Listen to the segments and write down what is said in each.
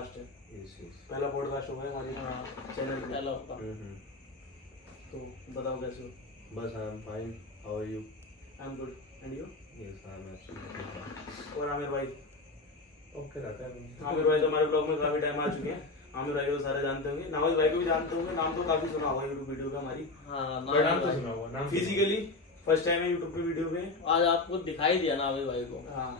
Podcast है, yes yes. पहला podcast होगा हमारे चैनल पे। पहला होगा। तो बताओ कैसे हो? बस I am fine, how are you? I am good and you? Yes I am absolutely fine. और आमिर भाई? ओके रहता है। आमिर भाई तो हमारे ब्लॉग में काफी टाइम आ चुके हैं। आमिर भाई को सारे जानते होंगे, नवाज भाई को भी जानते होंगे, नाम तो काफी सुना होगा यूट्यूब वीडियो का हमारी। हाँ नाम तो सुना हुआ, नाम फिजिकली फर्स्ट टाइम है यूट्यूब पे वीडियो पे। आज आपको दिखाई दिया नाविद भाई को। हाँ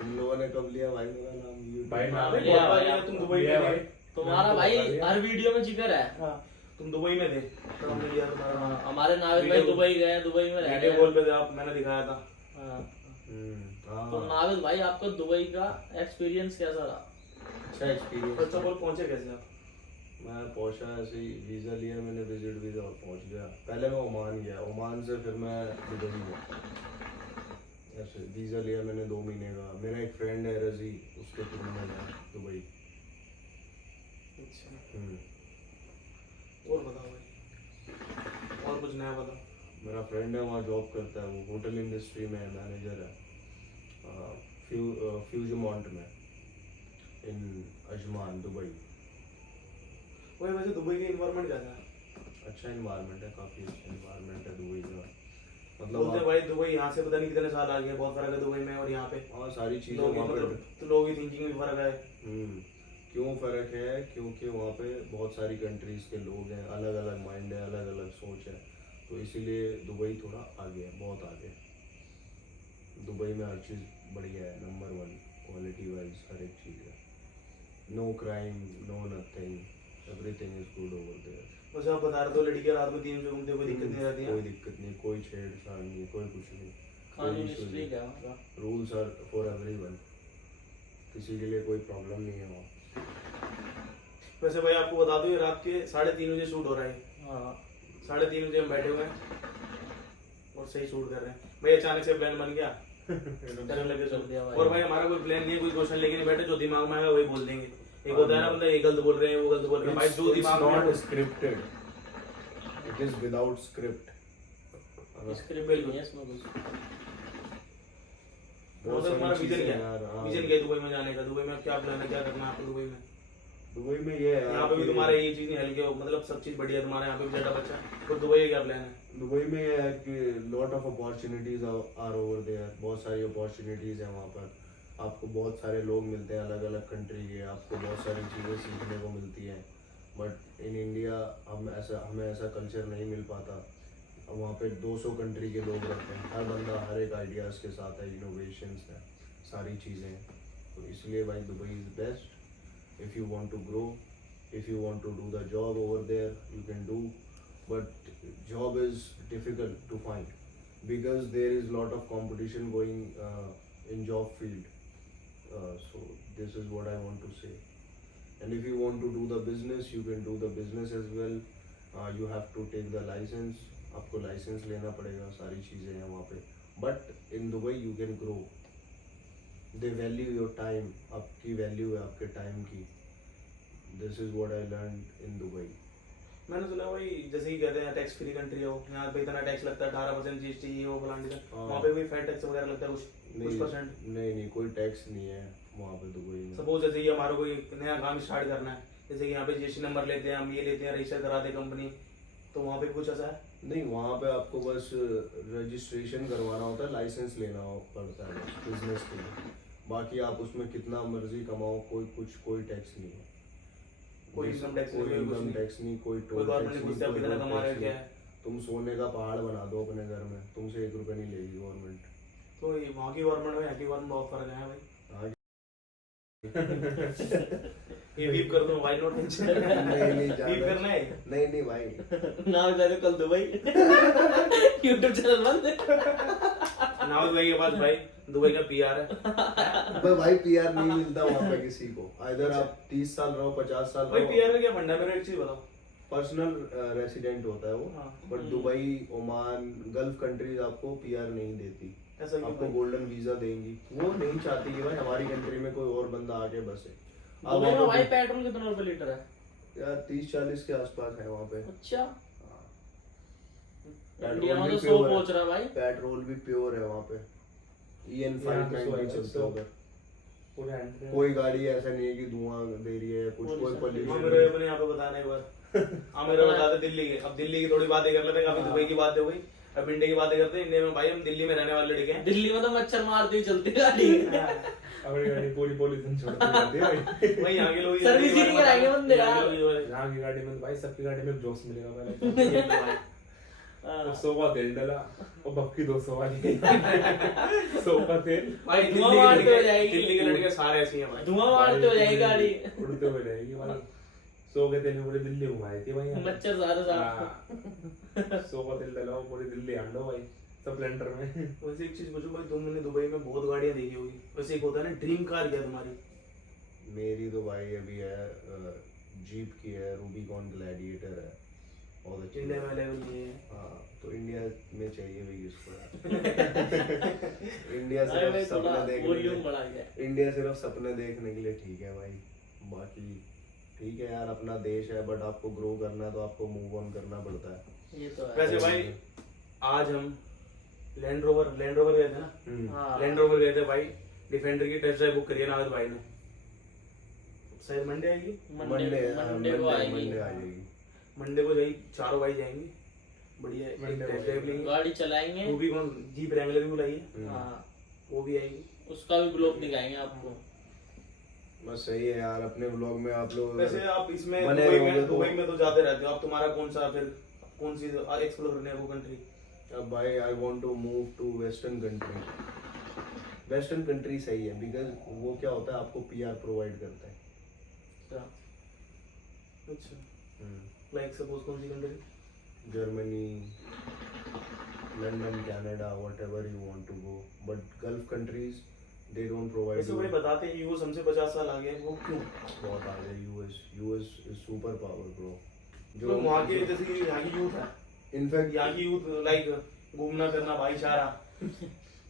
तुम लोगों ने कब लिया भाई मेरा नाम? भाई नाम अरे लिया बहुत भाई, बार तुम दुबई लिया में भाई। थे। तुम्हारा भाई हर वीडियो में जिक्र है। हाँ तुम दुबई में थे तो हमने लिया तुम्हारा नाम। हमारे नाविद भाई वीडियो- दुबई गए, दुबई में रह वीडियो गए। कॉल पे थे आप, मैंने दिखाया था। हाँ। हाँ तो नाविद भाई आपको दुबई का एक्सपीरियंस कैसा रहा? अच्छा एक्सपीरियंस। फर्स्ट ऑफ ऑल पहुंचे कैसे आप? मैं पहुंचा ऐसे ही, वीज़ा लिया मैंने, विजिट वीज़ा, और पहुंच गया। पहले मैं ओमान गया, ओमान से फिर मैं दुबई गया। ऐसे वीज़ा लिया मैंने 2 महीने का। मेरा एक फ्रेंड है रजी, उसके थ्रू में गया दुबई। अच्छा और बताओ भाई, और कुछ नया बताओ। मेरा फ्रेंड है वहाँ जॉब करता है, वो होटल इंडस्ट्री में मैनेजर है, फ्यूजमॉन्ट में, इन अजमान दुबई। वही वैसे दुबई का इन्वायरमेंट कैसा है? अच्छा इन्वायरमेंट है, काफ़ी अच्छा इन्वायरमेंट है दुबई का। बोलते मतलब हैं भाई दुबई यहाँ से पता नहीं कितने साल आ गए, बहुत फर्क है दुबई में और यहाँ पे। हाँ सारी चीज़ें लोग वहाँ पे। मतलब तो लोगों की थिंकिंग में फर्क है। क्यों फ़र्क है? क्योंकि वहाँ पे बहुत सारी कंट्रीज़ के लोग हैं, अलग अलग माइंड है, अलग अलग सोच है, तो इसीलिए दुबई थोड़ा आगे है, बहुत आगे है। दुबई में हर चीज़ बढ़िया है, नंबर 1 क्वालिटी वाइज, हर एक चीज़ है। No crime, no nothing, everything is good over there. वैसे आप बता रहे थे लड़कियां रात में 3 बजे घूमते, कोई दिक्कत नहीं रहती है? कोई दिक्कत नहीं, कोई छेड़छाड़ नहीं, कोई कुछ नहीं। कानून स्ट्री क्या होगा? रूल्स आर फॉर एवरीवन, किसी के लिए कोई प्रॉब्लम नहीं है वहाँ। वैसे भाई आपको बता दो ये रात के 3:30 बजे शूट हो रहा है। हाँ 3:30 बजे हम बैठे हुए हैं और सही शूट कर रहे हैं। भाई अचानक से प्लान बन गया, करने लगे कर सब। दिया भाई। और भाई हमारा कोई प्लान नहीं है, कोई क्वेश्चन लेके नहीं बैठे, जो दिमाग में आएगा वही बोल देंगे। एक होता है ना बंदा, ये गलत बोल रहे हैं, वो गलत बोल रहे हैं। भाई जो दिमाग में not scripted, it is without script. Script नहीं है इसमें कुछ। वो तो हमारा विजन क्या यार, है? हाँ। विजन क्या है दुबई में जाने का? दुबई में क्या प्लान है, क्या करना है आपको दुबई में? दुबई में ये है यहाँ पे भी कि- तुम्हारे ये चीज नहीं हल्के हो, मतलब सब चीज बढ़िया है तुम्हारे यहाँ पे भी ज्यादा बच्चा। और दुबई का क्या प्लान है? दुबई में ये है कि lot of opportunities are over there, बहुत सारी अपॉर्चुनिटीज हैं वहाँ पर। आपको बहुत सारे लोग मिलते हैं अलग अलग कंट्री के, आपको बहुत सारी चीज़ें सीखने को मिलती हैं। बट इन इंडिया हमें ऐसा कल्चर नहीं मिल पाता। वहाँ पे 200 कंट्री के लोग रहते हैं, हर बंदा हर एक आइडियाज़ के साथ है, इनोवेशंस है, सारी चीज़ें हैं। तो इसलिए भाई Dubai is best if you want to grow, if you want to do the job over there you can do, but job is difficult to find because there is lot of competition going in job field. So this is what I want to say. And if you want to do the business, you can do the business as well. You have to take the license. आपको licence लेना पड़ेगा, सारी चीज़ें हैं वहाँ पे। But in Dubai you can grow, they value your time, आपकी value है आपके टाइम की। This is what I learn in Dubai. मैंने सुना भाई जैसे ही कहते हैं टैक्स फ्री कंट्री हो, यहाँ पे इतना टैक्स लगता है, 18% जीएसटी, ये वो फलान ढिकान। हाँ। वहाँ पे भी फैट टैक्स वगैरह लगता है कुछ नहीं परसेंट? नहीं, कोई टैक्स नहीं है वहाँ पे दुबई में। सपोज जैसे ये हमारा कोई नया काम स्टार्ट करना है, जैसे कि यहाँ पे जीएसटी नंबर लेते हैं हम, ये लेते हैं, रजिस्टर कराते हैं कंपनी, तो वहाँ पे कुछ ऐसा है? नहीं, वहाँ पे आपको बस रजिस्ट्रेशन करवाना होता है, लाइसेंस लेना पड़ता है बस बिजनेस के लिए। बाकी आप उसमें कितना मर्जी कमाओ, कोई टैक्स नहीं है। कोई इनकम टैक्स कोई नहीं, कुछ इनकम नहीं। टैक्स नहीं, कोई कोई टोल गवर्नमेंट टैक्स नहीं नहीं, पूछता कोई कितना road कमा रहे tax हो, क्या नहीं। है। तुम सोने का पहाड़ बना दो अपने घर में, तुमसे 1 रुपये नहीं लेगी गवर्नमेंट। तो ये वहाँ की गवर्नमेंट और यहाँ की गवर्नमेंट बहुत फर्क है भाई। ये बीप कर दूं, व्हाई नॉट टेंशन? नहीं बीप करना है? नहीं भाई। नाविद भाई को कल दुबई यूट्यूब चैनल बंद। नाविद भाई के पास भाई दुबई का पीआर है। पर भाई पीआर नहीं मिलता वहाँ पे किसी को। इधर आप 30 साल रहो, 50 साल भाई रहो, पीआर का क्या फंडा है, मेरा एक चीज बताओ। पर्सनल रेसिडेंट होता है वो। हाँ। But Dubai, Oman, gulf countries आपको पीआर नहीं देती। ऐसा क्यों आपको भाई? गोल्डन वीजा देंगी, वो नहीं चाहती कि भाई हमारी कंट्री में कोई और बंदा आके बसे। अब दुबई में वहाँ भाई पे पेट्रोल कितना रुपए लीटर है? यार 30-40 के आसपास है वहाँ पे। अच्छा पेट्रोल इंडिया में भी तो 100 pure है। पहुंच रहा है भाई। पेट्रोल भी प्योर है वहाँ पे। EN 590 चलता होगा। पूरे एंट्री कोई गाड़ी ऐसा नहीं है कि धुआं दे रही है कुछ, कोई हाँ पोल्यूशन मेरे अपने यहाँ पे बताना एक बार। हाँ मेरे बताते दिल्ली के, अब दिल्ली की थोड़ी बातें कर लेते हैं, काफी दुबई की बात हो गई, अब इंडिया की बातें करते हैं। इंडिया में भाई हम दिल्ली में रहने वाले लड़के हैं। दिल्ली में तो मच्छर मारती हुई चलती है गाड़ी। अपनी गाड़ी पूरी पॉल्यूशन छोड़ती रहती है भाई। वही यहाँ के लोग सर्विसिंग नहीं कराएंगे बंदे यार। यहाँ की गाड़ी में तो भाई सबकी गाड़ी में जोश मिलेगा पहले तो 100 का तेल डाला और बक्की 200 वाली 100 का तेल भाई धुआं मारते हो जाएगी। दिल्ली के लड़के सारे ऐसे ही हैं भाई। धुआं मारते हो जाएगी गाड़ी। उड़ते हुए रहेगी भाई 100 के तेल में पूरी दिल्ली घुमाई थी भाई मच्छर सारे साथ। 100 का तेल डाला पूरी दिल्ली आंडो भाई स्प्लेंडर में। वैसे एक चीज पूछो भाई, तुमने दुबई में बहुत गाड़ियां देखी होगी, वैसे एक होता है ना ड्रीम कार क्या तुम्हारी? मेरी तो भाई अभी है जीप की है, रूबिकॉन ग्लैडिएटर है, बहुत अच्छी इंडिया है। में लेवल ये है। हाँ तो इंडिया में चाहिए भाई इसको। इंडिया अरे सिर्फ भाई सपने थोड़ा देखने के वॉल्यूम लिए, बढ़ा गया। इंडिया सिर्फ सपने देखने के लिए ठीक है भाई, बाकी ठीक है यार अपना देश है, बट आपको ग्रो करना है तो आपको मूव ऑन करना पड़ता है। ये तो है। वैसे भाई आज हम लैंड रोवर गए थे ना, हाँ। लैंड रोवर गए थे भाई, डिफेंडर की टेस्ट ड्राइव बुक करी है नागद भाई ने, शायद मंडे आएगी, मंडे को आएगी। मंडे आ जाएगी। मंडे को जाएगी, चारों भाई जाएंगे, बढ़िया है, Monday टेस्ट ड्राइव लेंगे। गाड़ी चलाएंगे। वो भी कौन जीप रैंगलर भी बुलाई है, हाँ वो भी आएगी। उसका भी ब्लॉग दिखाएंगे आपको। बस सही है यार, अपने ब्लॉग में आप लोग वैसे आप इसमें बने दुबई रहोगे में तो जाते रहते हो, आप तुम्हारा कौन सा फिर कौन सी एक्सप्लोर करने है वो कंट्री? अब भाई I want to move to western country. Western country सही है बिकॉज वो क्या होता है आपको पीआर प्रोवाइड करता है। अच्छा लाइक सपोज कौन सी country? Germany, London, Canada, whatever you want to go, but gulf countries they don't provide. वैसे भाई बताते हैं यूएस हमसे 50 साल आगे है, वो क्यों? बहुत आगे US is super power bro. जो वहाँ के जैसे कि यहाँ की यूथ है, इनफैक्ट यहाँ की यूथ लाइक घूमना करना भाईचारा,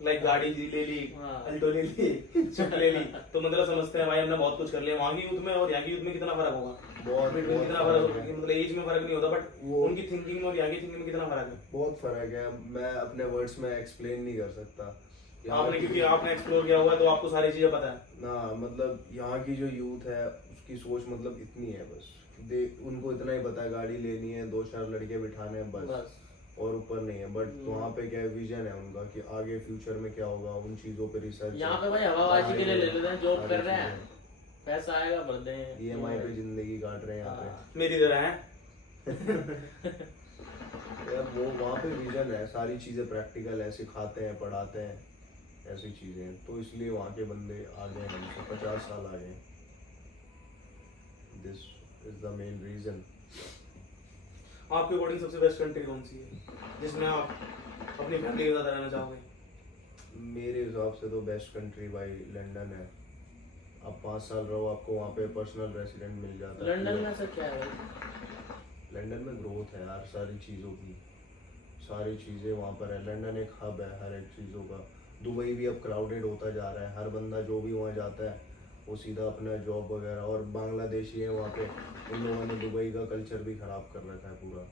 लाइक गाड़ी ले ली, हाँ। अल्टो ले ली, स्विफ्ट ले ली, तो मतलब समझते हैं भाई हमने बहुत कुछ कर लिया। वहाँ की यूथ में और यहाँ की यूथ में कितना फर्क होगा? बहुत Between कितना फर्क होगा? मतलब एज में फर्क नहीं होता, बट वो- उनकी थिंकिंग में और यहाँ की थिंकिंग में कितना फर्क है? बहुत फर्क है, मैं अपने वर्ड्स में एक्सप्लेन नहीं कर सकता। यहाँ आपने की- क्योंकि आपने एक्सप्लोर किया हुआ है तो आपको सारी चीजें पता है ना, मतलब यहाँ की जो यूथ है उसकी सोच मतलब इतनी है, बस उनको इतना ही पता है गाड़ी लेनी है, 2-4 लड़के बिठाने हैं बस, बस। और ऊपर नहीं है। बट वहाँ पे क्या विजन है उनका कि आगे फ्यूचर में क्या होगा, उन चीजों पे रिसर्च। यहाँ पे भाई हवाबाजी के लिए ले लेते हैं, जॉब कर रहे हैं, पैसा आएगा भर दें। EMI पे जिंदगी काट रहे हैं यहाँ पे। मेरी तरह है। यार वो वहाँ पे विजन है, सारी चीजें प्रैक्टिकल है, सिखाते हैं, पढ़ाते हैं, ऐसी चीजें हैं, तो इसलिए वहाँ के बंदे आगे हैं हमसे 50 साल आगे। This is the main reason. आपके अकॉर्डिंग सबसे बेस्ट कंट्री कौन सी है जिसमें आप अपनी फैमिली के साथ रहना चाहोगे? मेरे हिसाब से तो बेस्ट कंट्री भाई लंदन है। आप 5 साल रहो, आपको वहाँ पे पर्सनल रेसिडेंट मिल जाता है। लंदन में सर क्या है भाई? लंदन में ग्रोथ है यार, सारी चीज़ों की, सारी चीज़ें वहाँ पर है। लंदन एक हब है हर एक चीज़ों का। दुबई भी अब क्राउडेड होता जा रहा है, हर बंदा जो भी वहाँ जाता है वो सीधा अपना जॉब वगैरह, और बांग्लादेशी है वहाँ पे, उन लोगों ने दुबई का कल्चर भी ख़राब कर रखा है पूरा,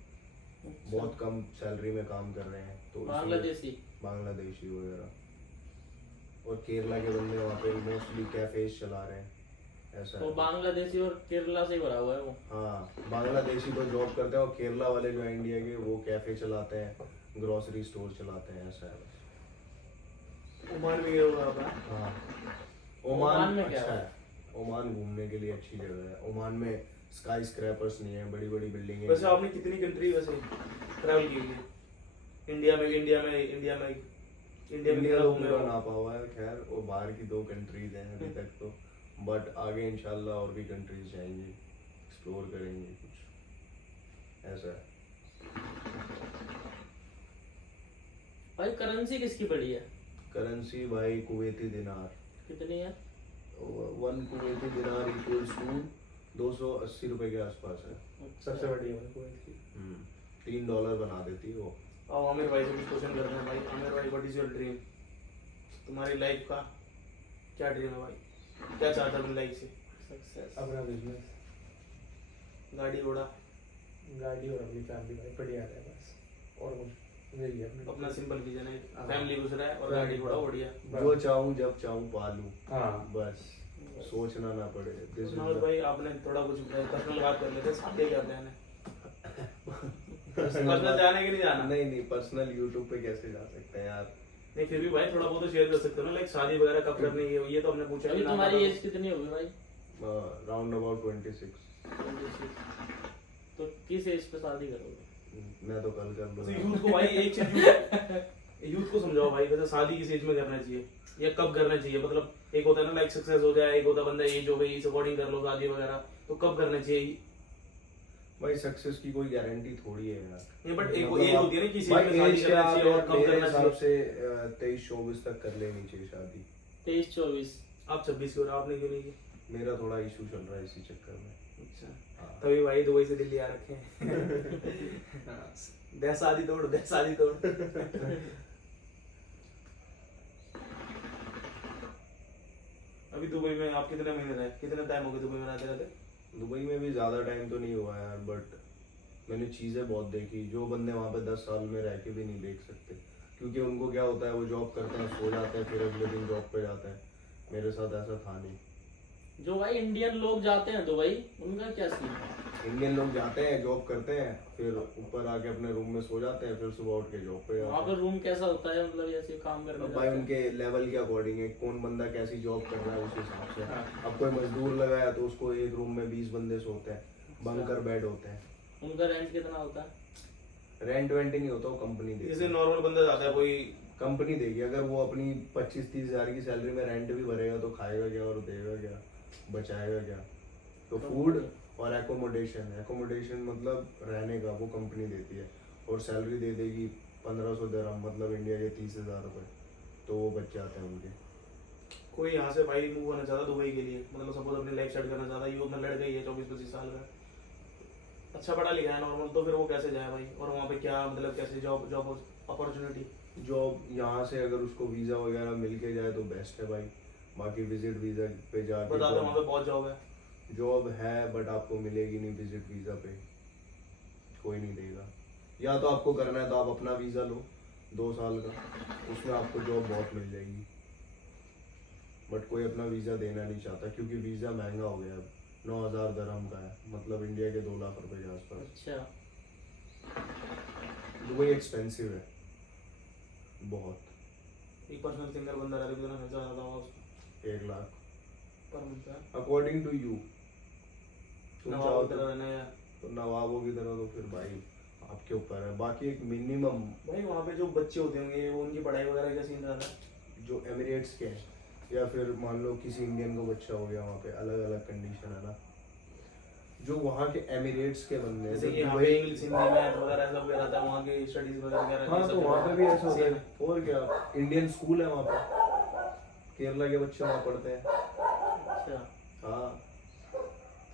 बहुत कम सैलरी में काम कर रहे हैं, तो इसलिए- बांग्लादेशी। बांग्लादेशी वगैरह, और केरला के बंदे वहाँ पे मोस्टली कैफेज चला रहे हैं, ऐसा वो है। बांग्लादेशी और केरला से ही भरा हुआ है वो। हाँ बांग्लादेशी तो जॉब करते हैं, और केरला वाले जो है इंडिया के, वो कैफे चलाते हैं, ग्रोसरी स्टोर चलाते हैं, ऐसा है। ओमान में गए होगा आप? हाँ ओमान ओमान में क्या अच्छा है? है, ओमान घूमने के लिए अच्छी जगह है। ओमान में स्काई स्क्रैपर्स नहीं है, बड़ी बड़ी बिल्डिंग वैसे आपने कितनी कंट्री वैसे ट्रैवल की है? इंडिया में इंडिया कितना तो घूमे पूरा हो? ना पावा है खैर, वो बाहर की 2 कंट्रीज हैं अभी तक तो, बट आगे इंशाल्लाह और भी कंट्रीज जाएंगे, एक्सप्लोर करेंगे कुछ, ऐसा है। भाई करेंसी किसकी बड़ी है? करेंसी भाई कुवैती दिनार, कितनी है? 1 कुवैती दिनार इक्वल्स टू 280 रुपए के आसपास है। सबसे बड़ी है कुवैत की। $3 बना देती है वो। अब आमिर भाई से कुछ क्वेश्चन करते हैं भाई। आमिर भाई व्हाट इज योर ड्रीम? तुम्हारी लाइफ का क्या ड्रीम है भाई? क्या चाहता है अपनी लाइफ से? सक्सेस। अपना बिजनेस, गाड़ी घोड़ा? गाड़ी और अपनी फैमिली भाई बढ़िया है बस, और कुछ यही है अपनी। अपना सिंपल विजन है, फैमिली खुश रहे और गाड़ी घोड़ा बढ़िया। जो चाहूँ जब चाहूँ पालूं, हाँ बस सोचना ना पड़े। दिस नॉट भाई आपने थोड़ा कुछ पर्सनल बात कर लेते, शादी क्या प्लान है? पर्सनल जाने की नहीं जाना? नहीं पर्सनल यूट्यूब पे कैसे जा सकते हैं यार। नहीं फिर भी भाई थोड़ा बहुत तो शेयर कर सकते हो ना, लाइक शादी वगैरह कब करनी है, ये तो हमने पूछा अभी ही ना। तुम्हारी एज कितनी होगी भाई? Round about 26। 26। तो किस एज पे शादी करोगे? मैं तो कल कर तो लूंगा। यूथ को भाई एक चीज यूथ को समझाओ भाई, वैसे शादी किस एज में करना चाहिए या कब करना चाहिए? मतलब एक होता है ना लाइक सक्सेस हो जाए, एक होता है बंदा एज हो गई इस अकॉर्डिंग कर लो शादी वगैरह, तो कब करना चाहिए? भाई सक्सेस की कोई गारंटी थोड़ी है यार। ये बट एक मतलब एज होती है ना किसी भाई में शादी एज करना क्या चाहिए और कब मेरे करना हिसाब चाहिए? से 23-24 तक कर लेनी चाहिए शादी। 23-24। आप 26 की हो रहे हो, आपने क्यों नहीं की? मेरा थोड़ा इशू चल रहा है इसी चक्कर में। अच्छा हाँ। तभी भाई दुबई से दिल्ली आ रखे हैं। दे शादी तोड़, दे शादी तोड़। अभी दुबई में आप कितने महीने रहे, कितने टाइम हो गए दुबई में रहते रहते? दुबई में भी ज़्यादा टाइम तो नहीं हुआ यार, बट मैंने चीज़ें बहुत देखी जो बंदे वहाँ पे 10 साल में रह के भी नहीं देख सकते। क्योंकि उनको क्या होता है, वो जॉब करते हैं, सो जाते हैं, फिर अगले दिन जॉब पे जाते हैं। मेरे साथ ऐसा था नहीं। जो भाई इंडियन लोग जाते हैं दुबई, उनका क्या सीन है? इंडियन लोग जाते हैं, जॉब करते हैं, फिर ऊपर आके अपने रूम में सो जाते हैं, फिर सुबह उठ के जॉब पे वहाँ जाते पे हैं। रूम कैसा होता है, मतलब ऐसे काम करने अब जाते भाई हैं? उनके लेवल के अकॉर्डिंग है, कौन बंदा कैसी जॉब कर रहा है उस हिसाब से। हाँ। अब कोई मजदूर लगाया तो उसको एक रूम में 20 बंदे सोते हैं, बंकर बेड होते हैं। उनका रेंट कितना होता है? रेंट वेंट नहीं होता, वो कंपनी जैसे देगी। नॉर्मल बंदा जाता है कोई, कंपनी देगी। अगर वो अपनी 25-30 हजार की सैलरी में रेंट भी भरेगा तो खाएगा क्या और देगा क्या, बचाएगा क्या? तो फूड और एकोमोडेशन मतलब रहने का वो कंपनी देती है, और सैलरी दे देगी 1500 दिरहम, मतलब इंडिया के 30,000 रुपये। तो वो बच जाते हैं उनके। कोई यहाँ से भाई मूव होना चाहता दुबई के लिए, मतलब सपोज अपनी लाइफ सेट करना चाहता है, यूथ में लड़का ही है 24-25 साल का, अच्छा पढ़ा लिखा है नॉर्मल, तो फिर वो कैसे जाए भाई? और वहाँ पे क्या मतलब कैसे जॉब जॉब अपॉर्चुनिटी? जॉब यहाँ से अगर उसको वीज़ा वगैरह मिल के जाए तो बेस्ट है भाई। बाकी विजिट वीज़ा पे बता दो वहाँ जाके पे बहुत जॉब है। जॉब है, बट आपको मिलेगी नहीं विजिट वीज़ा पे, कोई नहीं देगा। या तो आपको करना है तो आप अपना वीज़ा लो 2 साल का, उसमें आपको जॉब बहुत मिल जाएगी। बट कोई अपना वीज़ा देना नहीं चाहता, क्योंकि वीज़ा महंगा हो गया अब। 9,000 दिरहम का है, मतलब इंडिया के 2 लाख रुपए के आसपास। अच्छा। दुबई एक्सपेंसिव है बहुत। एक पर्सनल सिंगर बंदा रहता है, कितना खर्चा आता होगा उसका 1 लाख पर मंथ का? According to you. तुम चाहो नवाब की तो तरह रहना है। तो नवाबों की तरह, तो फिर भाई आपके ऊपर है। बाकी एक मिनिमम भाई वहाँ पे जो बच्चे होते होंगे वो उनकी पढ़ाई वगैरह का सीन रहता है? जो एमिरेट्स के हैं, या फिर मान लो किसी इंडियन का बच्चा हो गया, वहाँ पे अलग अलग कंडीशन है ना। जो वहाँ के एमिरेट्स के बंदे हैं, जैसे जो कि यहाँ पे दुबई- इंग्लिश हिंदी मैथ वगैरह सब रहता है, वहाँ के स्टडीज वगैरह हाँ, ये तो सब वहाँ पे भी ऐसा होता same है। और क्या, इंडियन स्कूल है वहाँ पे, केरला के बच्चे वहाँ पढ़ते हैं। अच्छा। हाँ,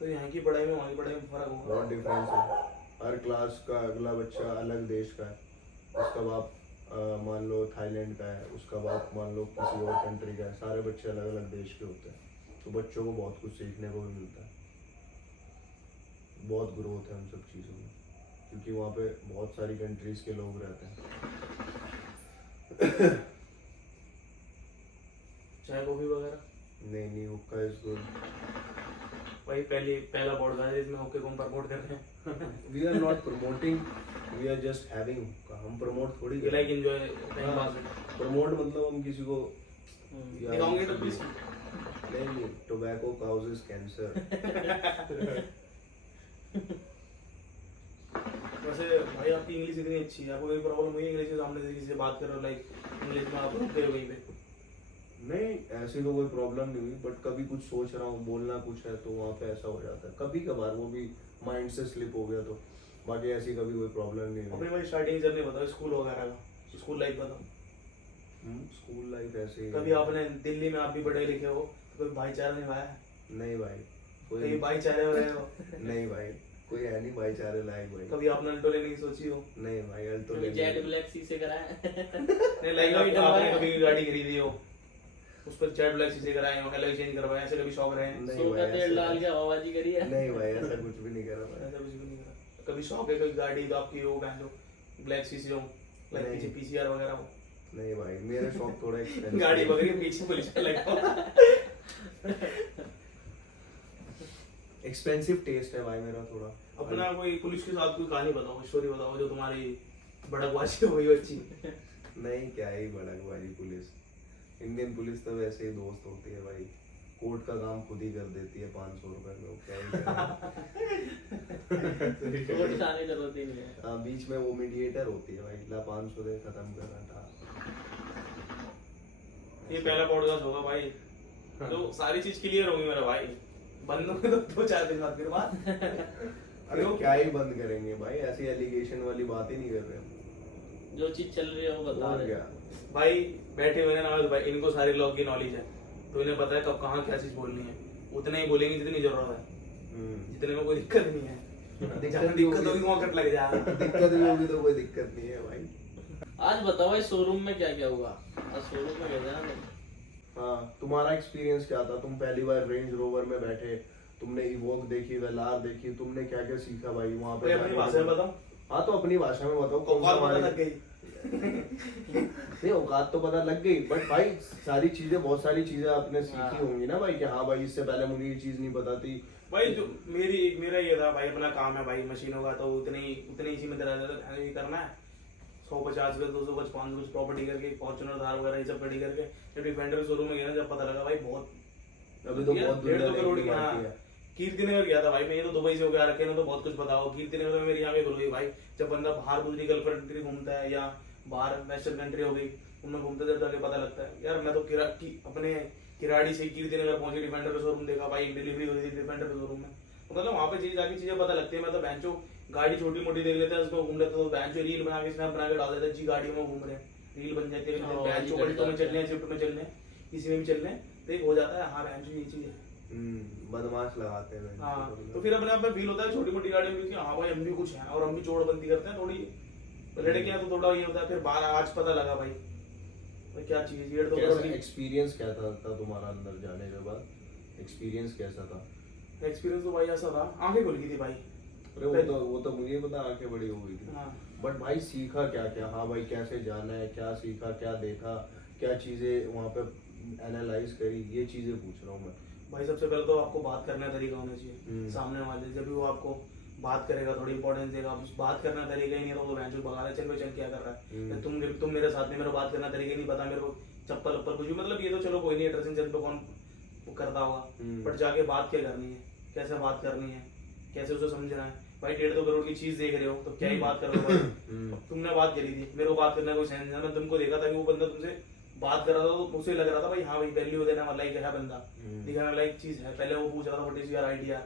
तो यहाँ की पढ़ाई में वहाँ की पढ़ाई में फर्क होगा? बहुत डिफरेंस है। हर क्लास का अगला बच्चा अलग देश का है। उसका बाप मान लो थाईलैंड का है, उसका बाप मान लो किसी और कंट्री का है। सारे बच्चे अलग अलग देश के होते हैं, तो बच्चों को बहुत कुछ सीखने को भी मिलता है। बहुत ग्रोथ है उन सब चीज़ों में, क्योंकि वहाँ पे बहुत सारी कंट्रीज के लोग रहते हैं। चाय कॉफी वगैरह? नहीं हुक्का इज गुड। भाई पहला पॉडकास्ट है जिसमें होके कौन प्रमोट कर रहे हैं? We are not promoting, we are just having hookah. हम प्रमोट थोड़ी You like enjoy time pass में। प्रमोट मतलब हम किसी को यार- दिखाओगे तो प्लीज। नहीं, टोबैको काउजेस कैंसर। वैसे भाई आपकी इंग्लिश इतनी अच्छी है, आपको कोई प्रॉब्लम हुई इंग्लिश के सामने से किसी से बात करो, लाइक इंग्लिश में आप रुक गए वहीं पे? नहीं, ऐसी तो कोई प्रॉब्लम नहीं हुई, बट कभी कुछ सोच रहा हूँ, बोलना कुछ है, तो वहाँ पे ऐसा हो जाता है कभी कभार, वो भी माइंड से स्लिप हो गया तो। बाकी ऐसी कभी कोई प्रॉब्लम नहीं अपनी हुई। भाई स्टार्टिंग जर्नी बताओ स्कूल वगैरह का, स्कूल लाइफ बताओ। स्कूल लाइफ ऐसे ही कभी है। आपने दिल्ली में, आप भी पढ़े लिखे हो, तो कोई भाईचारा निभाया है? नहीं भाई, कहीं कोई भाईचारे हो रहे हो? नहीं भाई, कोई है नहीं भाईचारे लायक भाई। कभी आपने अल्टो लेने की सोची हो? नहीं भाई, अल्टो कभी ले जेट ब्लैक शीशे कराया? नहीं लाइक आपने कभी गाड़ी खरीदी हो, उस पर जेट ब्लैक शीशे कराए हो, एलॉय चेंज करवाए, ऐसे कभी शौक रहे हैं? नहीं सो का भाई, तेल ऐसा- डाल के हवाबाजी करी है? नहीं भाई, ऐसा कुछ भी नहीं करा भाई। ऐसा कुछ भी नहीं करा। कभी शौक है कोई गाड़ी तो आपकी हो जो ब्लैक शीशे हो, लाइक नहीं। पीछे पीसीआर वगैरह हो? नहीं भाई, मेरे शौक थोड़ा एक्सपेंसिव। गाड़ी पकड़ी पीछे पुलिस का लगा एक्सपेंसिव टेस्ट है भाई मेरा थोड़ा। अपना कोई पुलिस के साथ कोई कहानी बताओ, स्टोरी बताओ जो तुम्हारी भड़कवासी हो गई अच्छी। नहीं क्या ही भड़कबाजी पुलिस, इंडियन पुलिस तो वैसे ही दोस्त होती है भाई, कोर्ट का काम खुद ही कर देती है 500 रुपए में, वो क्या ही करें। कोर्ट जाने की जरूरत ही नहीं है। हाँ बीच में वो मीडिएटर होती है भाई, ला 500 दे खत्म करना था। ये पहला पॉडकास्ट होगा भाई जो सारी चीज क्लियर होगी मेरा भाई, बंद होंगे तो 2-4 दिन बाद फिर बात। अरे क्या ही बंद करेंगे भाई, ऐसी एलिगेशन वाली बात ही नहीं कर रहे हम। जो चीज चल रही है वो बता और रहे क्या। हैं। भाई बैठे हुए हैं ना भाई, इनको सारे लॉ की नॉलेज है, तो इन्हें पता है कब कहाँ क्या चीज बोलनी है, उतना ही बोलेंगे जितनी जरूरत है, जितने में कोई दिक्कत नहीं है। जहाँ दिक्कत होगी वहाँ कट लग जाएगा। दिक्कत भी होगी तो कोई दिक्कत नहीं है भाई। आज बताओ भाई शोरूम में क्या क्या हुआ। आज शोरूम में गए थे ना तुम? हाँ तुम्हारा एक्सपीरियंस क्या था, तुम पहली बार रेंज रोवर में बैठे, तुमने इवोक देखी, वेलार देखी, तुमने क्या क्या सीखा भाई वहाँ पे? अपनी भाषा में बताओ। हाँ तो अपनी भाषा में बताओ। कौन सा औकात पता हमारी- लग गई। नहीं औकात तो पता लग गई, बट भाई सारी चीजें, बहुत सारी चीजें आपने हाँ। सीखी होंगी ना भाई, कि हाँ भाई इससे पहले मुझे ये चीज नहीं पता थी। भाई जो मेरा ये था भाई, अपना काम है भाई मशीनों का, तो उतने इसी में तरह करना है। 150 गज 200 गज 500 गज प्रॉपर्टी करके फॉर्च्यूनर थार वगैरह ये सब रेडी करके जब डिफेंडर के शोरूम में गया ना, जब पता लगा भाई बहुत अभी तो बहुत 1.5-2 करोड़ की। बाकी हाँ है। कीर्तिनगर गया था भाई मैं, ये तो दुबई से हो गया रखे ना, तो बहुत कुछ बताओ। कीर्तिनगर में मेरी आंखें खुल गई भाई, जब बंदा बाहर दूसरी गल्फ कंट्री घूमता है या बाहर वेस्टर्न कंट्री हो गई उनमें घूमते जब जाके पता लगता है यार। मैं तो अपने किराड़ी से कीर्तिनगर पहुंचे, डिफेंडर का शोरूम देखा भाई, डिलीवरी हुई थी डिफेंडर के शोरूम में, तो मतलब वहाँ पे चीज जाके चीजें पता लगती है। मैं तो बैंचो गाड़ी छोटी मोटी देख लेता है उसको घूम लेता, तो बैंचो रील बना के स्नैप बना के डाल देता है, जी गाड़ियों में घूम रहे हैं, रील बन जाती है। हाँ, बैंचो ये बड़ी तो में करता चलने हैं, शिफ्ट में चलने हैं, किसी में भी चलने हैं, तो एक हो जाता है हाँ बैंचो ये चीज है। बदमाश लगाते हैं। हाँ तो फिर अपने आप में फील होता है छोटी मोटी गाड़ी में कि हाँ भाई हम भी कुछ हैं, और हम भी चोड़बंदी करते हैं थोड़ी लड़के हैं, तो थोड़ा ये होता है। फिर आज पता लगा भाई क्या चीज है, 1.5 करोड़ की। एक्सपीरियंस क्या था तुम्हारा अंदर जाने के बाद, एक्सपीरियंस कैसा था? एक्सपीरियंस तो भाई ऐसा था, आंखें खुल गई थी भाई। अरे वो तो मुझे पता, आंखें बड़ी हो गई थी। हाँ बट भाई सीखा क्या क्या? हाँ भाई कैसे जाना है, क्या सीखा, क्या देखा, क्या चीजें वहाँ पे एनालाइज करी, ये चीजें पूछ रहा हूँ मैं। भाई सबसे पहले तो आपको बात करने का तरीका होना चाहिए सामने वाले, जब भी वो आपको बात करेगा थोड़ी इंपॉर्टेंस देगा। आप उस बात करने का तरीका ही नहीं तो बैंचो भगा दे, चल चल क्या कर रहा है तुम मेरे साथ में, मेरे बात करना तरीका नहीं पता मेरे को, चप्पल उप्पल कुछ भी, मतलब ये तो चलो कोई नहीं, ड्रेसिंग सेंस पे कौन वो करता होगा, बट जाके बात क्या करनी है, कैसे बात करनी है, कैसे उसे समझना है। भाई 1.5-2 करोड़ की चीज देख रहे हो तो क्या ही बात कर रहे हो भाई। तुमने बात करी थी, मेरे को बात करने का कोई सेंस नहीं, मैं तुमको देखा था कि वो बंदा तुमसे बात कर रहा था, तो उसे लग रहा था भाई हाँ भाई वैल्यू देने वाला लाइक है बंदा, दिखाने लायक चीज है। पहले वो पूछ रहा था व्हाट इज योर आइडिया,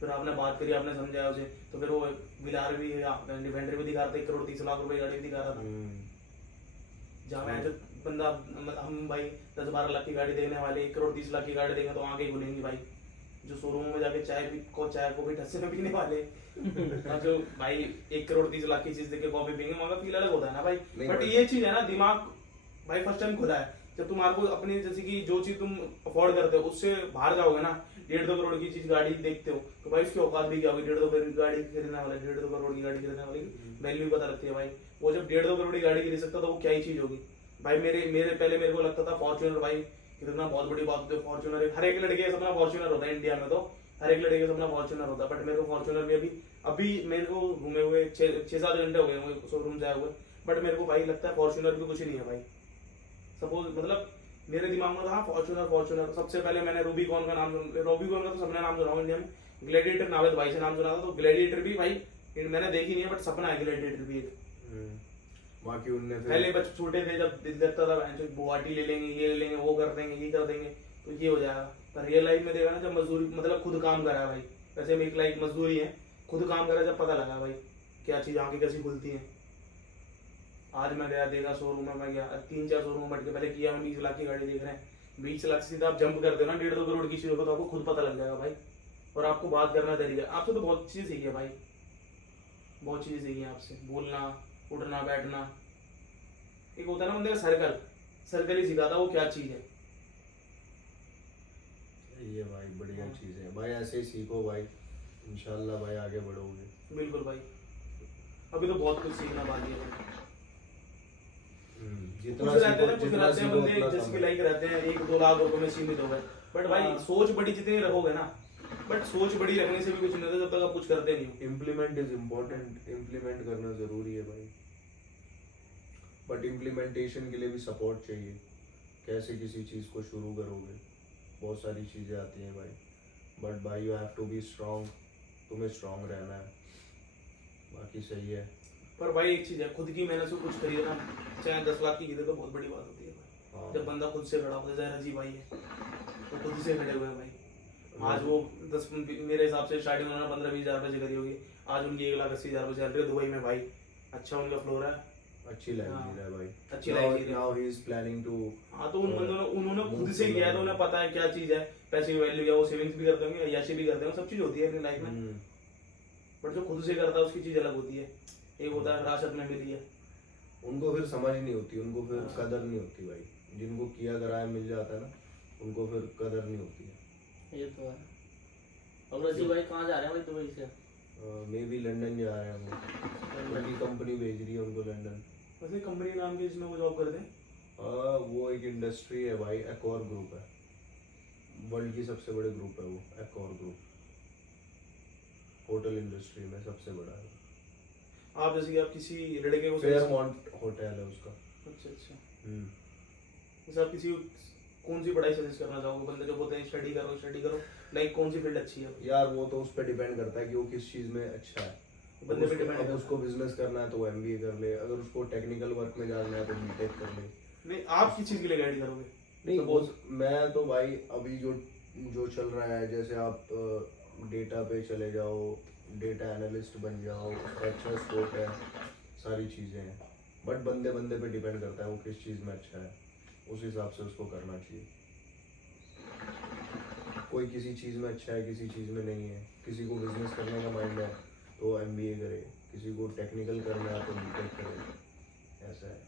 फिर आपने बात करी, आपने समझाया उसे, तो फिर वो विलार भी डिफेंडर भी दिखा रहा था, 1 करोड़ 30 लाख रुपए गाड़ी भी दिखा रहा था। जहाँ मैं जो बंदा हम भाई 10-12 लाख की गाड़ी देने वाले 1 करोड़ 30 लाख की गाड़ी देंगे तो आगे खुलेंगी भाई। जो शोरूम में जाके चाय को भी ठस्से में पीने वाले जो भाई 1 करोड़ 30 लाख की चीज देके कॉफी पीएंगे, वहाँ का फील अलग होता है ना भाई। बट ये चीज है ना, दिमाग भाई फर्स्ट टाइम खुला है। जब तुम्हारे को अपनी जैसे कि जो चीज तुम अफोर्ड करते हो उससे बाहर जाओगे ना, 1.5-2 करोड़ की चीज गाड़ी देखते हो तो भाई उसकी औकात भी क्या होगी। 1.5-2 करोड़ की गाड़ी खरीदने वाले, 1.5-2 करोड़ की गाड़ी खरीदने वाले वैल्यू भी पता लगती है भाई। वो जब 1.5-2 करोड़ की गाड़ी खरीद सकता तो वो क्या ही चीज होगी भाई। मेरे को लगता था फॉर्च्यूनर भाई खरीदना बहुत बड़ी बात होती है। फॉर्च्यूनर हर एक लड़के का सपना फॉर्च्यूनर होता है इंडिया में, तो हर एक लड़के का सपना फॉर्च्यूनर होता है। बट मेरे को फॉर्च्यूनर में अभी मेरे को घूमे हुए 6-7 घंटे हो गए शोरूम से आए हुए, बट मेरे को भाई लगता है फॉर्च्यूनर भी कुछ नहीं है भाई। सपोज मतलब मेरे दिमाग में था फॉर्च्यूनर सबसे पहले मैंने रूबिकॉन का नाम रूबिकॉन का तो सबने नाम सुना इंडिया में। ग्लैडिएटर नावेद भाई से नाम सुना था, तो ग्लैडिएटर भी भाई मैंने देखी नहीं है, बट सपना है ग्लैडिएटर भी एक। बाकी उनने पहले बच्चे छोटे थे जब दिल लगता था बुआटी ले लेंगे, ये ले लेंगे, वो कर देंगे, ये कर देंगे, तो ये हो जाएगा। पर रियल लाइफ में देखा ना, जब मजदूरी मतलब खुद काम करा है भाई, वैसे में एक लाइफ मजदूरी है, खुद काम करा जब पता लगा भाई क्या चीज आगे कैसी खुलती है। आज मैं गया देखा शोरूम में, मैं गया 3-4 शोरूम में बैठ के, पहले किया मैं 20 लाख की गाड़ी देख रहे हैं, 20 लाख सीधा आप जंप करते हो ना 1.5-2 करोड़ की चीजों को, तो आपको खुद पता लग जाएगा भाई। और आपको बात करना तरीका, आपसे तो बहुत चीजें सीखी है भाई, बहुत चीजें सीखी है आपसे, बोलना, उठना, बैठना। एक होता है ना बंदे का सर्कल ही सिखाता वो क्या चीज है। ये भाई बढ़िया चीज है भाई, ऐसे ही सीखो भाई, इंशाल्लाह भाई आगे बढ़ोगे। बिल्कुल भाई, अभी तो बहुत कुछ सीखना बाकी है भाई। जितना कुछ रहते हैं सीखो, जितना सीखो बंदे उतना जैसे कि समझ। लाइक रहते हैं 1-2 लाख रुपए में सीमित हो गए, बट भाई सोच बड़ी जितनी रखोगे ना बट सोच बड़ी रखने से भी कुछ नहीं होता जब तक आप कुछ करते नहीं हो। इम्प्लीमेंट इज इम्पोर्टेंट, इम्प्लीमेंट करना ज़रूरी है भाई, बट इम्प्लीमेंटेशन के लिए भी सपोर्ट चाहिए। कैसे किसी चीज़ को शुरू करोगे, बहुत सारी चीज़ें आती हैं भाई, बट भाई you have to be strong, तुम्हें स्ट्रॉन्ग रहना है, बाकी सही है। पर भाई एक चीज है, खुद की मेहनत से कुछ खरीदना, चाहे 10 लाख की खरीदे तो बहुत बड़ी बात होती है भाई। हाँ जब बंदा खुद से खड़ा होता है, जैसे रजी भाई है वो खुद से खड़े हुए हैं भाई। आज वो 10 मेरे हिसाब से स्टार्टिंग उन्होंने 15-20 हज़ार रुपये से करी होगी, आज उनकी 1,80,000 रुपये चल रही है दुबई में भाई। अच्छा उनका फ्लोर है, अच्छी लाइफ हाँ, जी रहा है भाई, अच्छी लाइफ जी रहे हैं। Now he is planning to. हाँ तो उन बंदों ने उन्होंने खुद से किया है तो उन्हें पता है क्या चीज़ है, पैसे की वैल्यू क्या, वो सेविंग्स भी करते होंगे, अय्याशी भी करते होंगे, सब चीज़ होती है अपनी लाइफ में। बट जो खुद से करता है उसकी चीज़ अलग होती है। एक होता है विरासत में मिली है, उनको फिर समझ नहीं होती, उनको फिर हाँ। कदर नहीं होती भाई, जिनको किया कराया मिल जाता है ना, उनको फिर कदर नहीं होती है। ये तो है। अब रजी भाई कहाँ जा रहे हैं भाई दुबई से? मे बी लंदन जा रहे हैं वो, उनकी कंपनी भेज रही है उनको लंदन। वैसे कंपनी नाम की जिसमें वो जॉब करते हैं, वो एक इंडस्ट्री है भाई, एकोर ग्रुप है, वर्ल्ड की सबसे बड़े ग्रुप है वो, एकोर ग्रुप, होटल इंडस्ट्री में सबसे बड़ा है। आप जैसे कि आप किसी लड़के को फेयरमाउंट होटल है उसका। अच्छा जैसे आप किसी कौन सी पढ़ाई सजेस्ट करना चाहोगे, बंदे जो बोलते हैं स्टडी करो, लाइक कौन सी फील्ड अच्छी है? यार वो तो उस पर डिपेंड करता है कि वो किस चीज़ में अच्छा है। बंदे पे डिपेंड अब करता उसको बिजनेस करना है तो वो एमबीए कर ले, अगर उसको टेक्निकल वर्क में जानना है तो बीटेक कर ले। नहीं, आप किस चीज़ के लिए गाइड करोगे? नहीं Suppose- वो मैं तो भाई अभी जो जो चल रहा है, जैसे आप डेटा पे चले जाओ, डेटा एनालिस्ट बन जाओ, अच्छा स्कोप है, सारी चीज़ें हैं, बट बंदे बंदे पे डिपेंड करता है वो किस चीज़ में अच्छा है, उस हिसाब से उसको करना चाहिए। कोई किसी चीज़ में अच्छा है, किसी चीज़ में नहीं है, किसी को बिजनेस करने का माइंड है तो एमबीए करे, किसी को टेक्निकल करना है तो बीटेक करे, ऐसा है।